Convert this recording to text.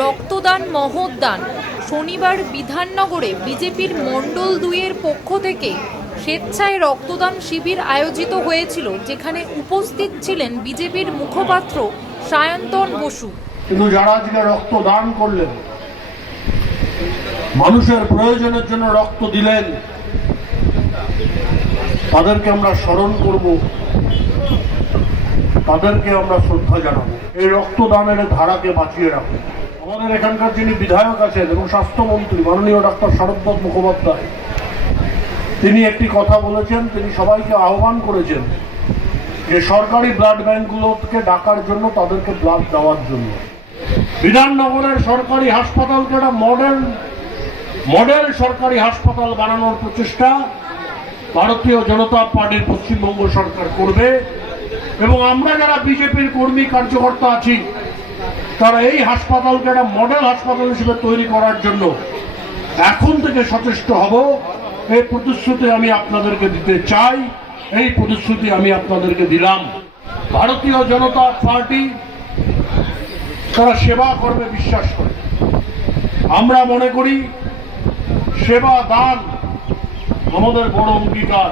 রক্তদান মহোদ্যান শনিবার বিধাননগরে বিজেপির মণ্ডল 2-এর পক্ষ থেকে স্বেচ্ছায় রক্তদান শিবির আয়োজিত হয়েছিল, যেখানে উপস্থিত ছিলেন বিজেপির মুখপাত্র সায়ন্তন বসু। কিন্তু যারা আজকে রক্তদান করলেন, মানুষের প্রয়োজনের জন্য রক্ত দিলেন, তাদেরকে আমরা স্মরণ করব, তাদেরকে আমরা শ্রদ্ধা জানাবো। এই রক্তদানের ধারাকে বাঁচিয়ে রাখবো। আমাদের এখানকার যিনি বিধায়ক আছেন এবং স্বাস্থ্যমন্ত্রী মাননীয় ডাক্তার শরৎপদ মুখোপাধ্যায়, তিনি একটি কথা বলেছেন। তিনি সবাইকে আহ্বান করেছেন যে সরকারি ব্লাড ব্যাংকগুলোকে ডাকার জন্য, তাদেরকে ব্লাড দেওয়ার জন্য। বিধাননগরের সরকারি হাসপাতালকে একটা মডেল সরকারি হাসপাতাল বানানোর প্রচেষ্টা ভারতীয় জনতা পার্টির পশ্চিমবঙ্গ সরকার করবে এবং আমরা যারা বিজেপির কর্মী কার্যকর্তা আছি, তারা এই হাসপাতালকে একটা মডেল হাসপাতাল হিসেবে তৈরি করার জন্য এখন থেকে সচেষ্ট হব। এই প্রতিশ্রুতি আমি আপনাদেরকে দিতে চাই, এই প্রতিশ্রুতি আমি আপনাদেরকে দিলাম। ভারতীয় জনতা পার্টি তারা সেবা কর্মে বিশ্বাস করে। আমরা মনে করি সেবা দান আমাদের বড় অঙ্গীকার।